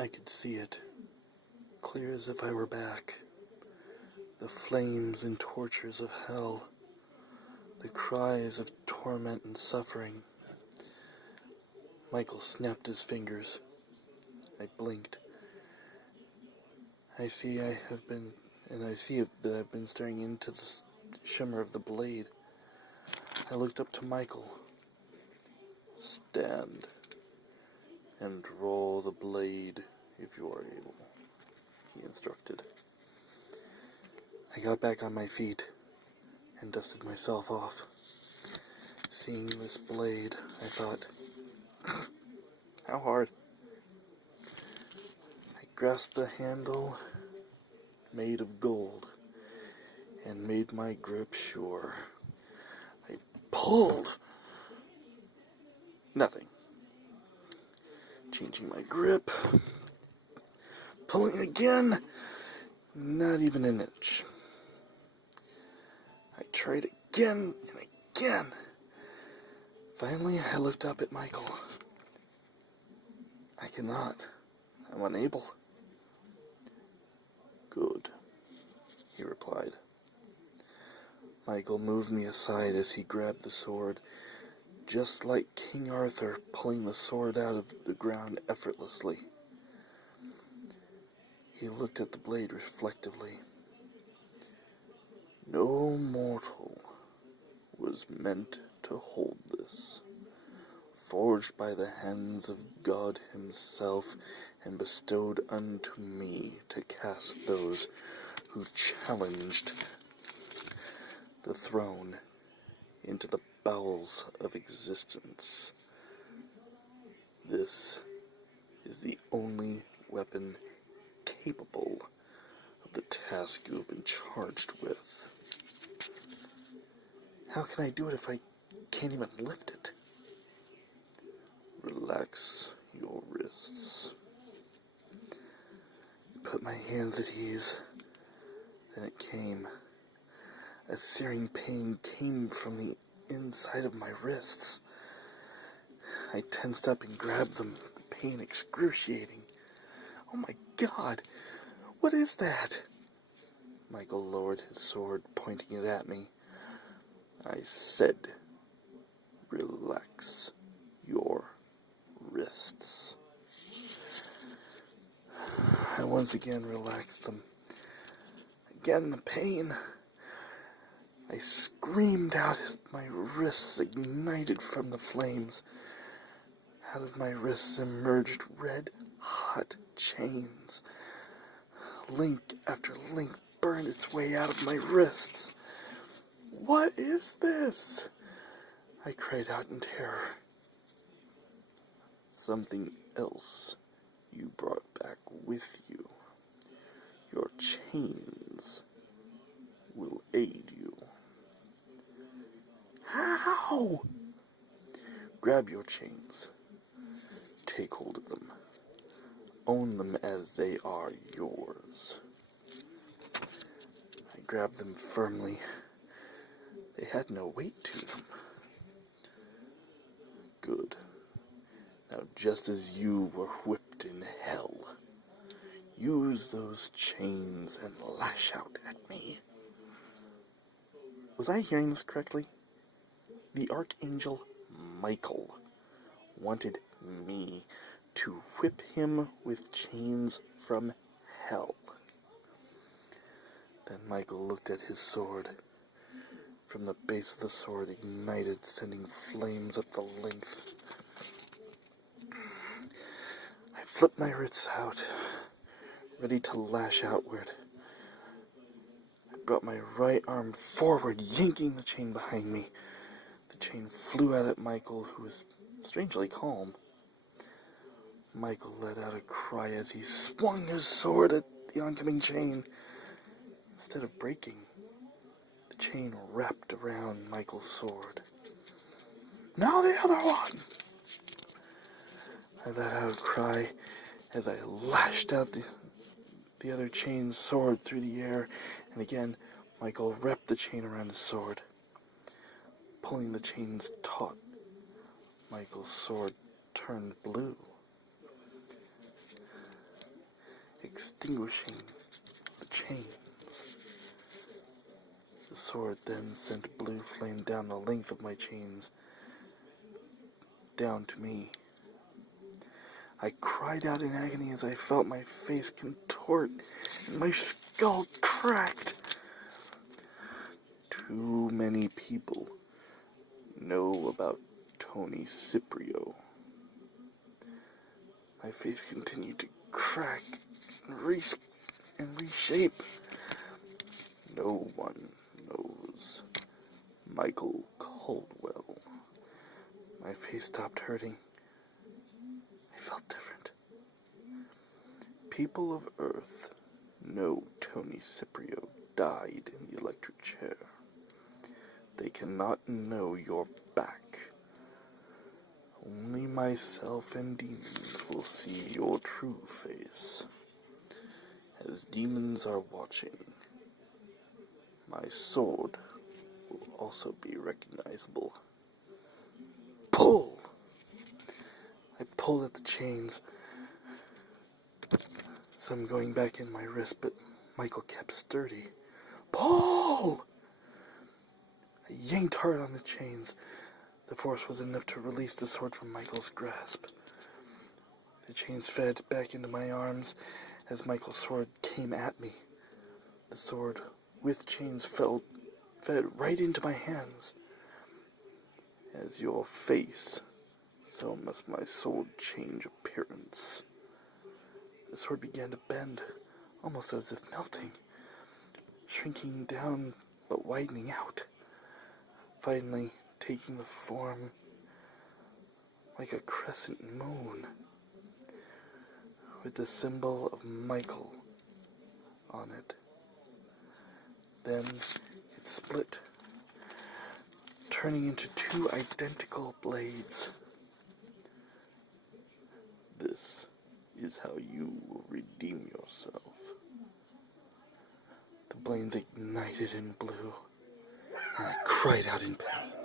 I could see it, clear as if I were back. The flames and tortures of hell, the cries of torment and suffering. Michael snapped his fingers. I blinked. I see that I've been staring into the shimmer of the blade. I looked up to Michael. Stand and roll the blade if you are able, he instructed. I got back on my feet and dusted myself off. Seeing this blade, I thought, how hard? I grasped the handle made of gold and made my grip sure. I pulled. Nothing. Changing my grip. Pulling again. Not even an inch. I tried again and again. Finally, I looked up at Michael. I cannot. I'm unable. Good, he replied. Michael moved me aside as he grabbed the sword, just like King Arthur pulling the sword out of the ground effortlessly. He looked at the blade reflectively. No mortal was meant to hold this, forged by the hands of God himself and bestowed unto me to cast those who challenged the throne into the bowels of existence. This is the only weapon capable of the task you have been charged with. How can I do it if I can't even lift it? Relax your wrists. Put my hands at ease. Then it came. A searing pain came from the inside of my wrists. I tensed up and grabbed them, the pain excruciating. Oh my God! What is that? Michael lowered his sword, pointing it at me. I said, relax your wrists. I once again relaxed them. Again the pain. I screamed out as my wrists ignited from the flames. Out of my wrists emerged red-hot chains. Link after link burned its way out of my wrists. What is this? I cried out in terror. Something else you brought back with you. Your chains will aid you. How? Grab your chains. Take hold of them. Own them as they are yours. I grabbed them firmly. They had no weight to them. Good. Now, just as you were whipped in hell, use those chains and lash out at me. Was I hearing this correctly? The Archangel Michael wanted me to whip him with chains from hell. Then Michael looked at his sword. From the base of the sword ignited, sending flames up the length. I flipped my wrists out, ready to lash outward. I brought my right arm forward, yanking the chain behind me. The chain flew out at Michael, who was strangely calm. Michael let out a cry as he swung his sword at the oncoming chain. Instead of breaking, the chain wrapped around Michael's sword. Now the other one! I let out a cry as I lashed out the other chain's sword through the air, and again Michael wrapped the chain around his sword. Pulling the chains taut, Michael's sword turned blue. extinguishing the chains. The sword then sent a blue flame down the length of my chains, down to me. I cried out in agony as I felt my face contort and my skull cracked. Too many people know about Tony Ciprio. My face continued to crack and reshape. No one knows Michael Caldwell. My face stopped hurting. I felt different. People of Earth know Tony Ciprio died in the electric chair. They cannot know your back. Only myself and demons will see your true face. As demons are watching, my sword will also be recognizable. Pull! I pulled at the chains, some going back in my wrist, but Michael kept sturdy. Pull! I yanked hard on the chains. The force was enough to release the sword from Michael's grasp. The chains fed back into my arms as Michael's sword came at me. The sword with chains fed right into my hands. As your face, so must my sword change appearance. The sword began to bend, almost as if melting, shrinking down but widening out, finally taking the form like a crescent moon, with the symbol of Michael on it. Then it split, turning into two identical blades. This is how you will redeem yourself. The blades ignited and blew, and I cried out in pain.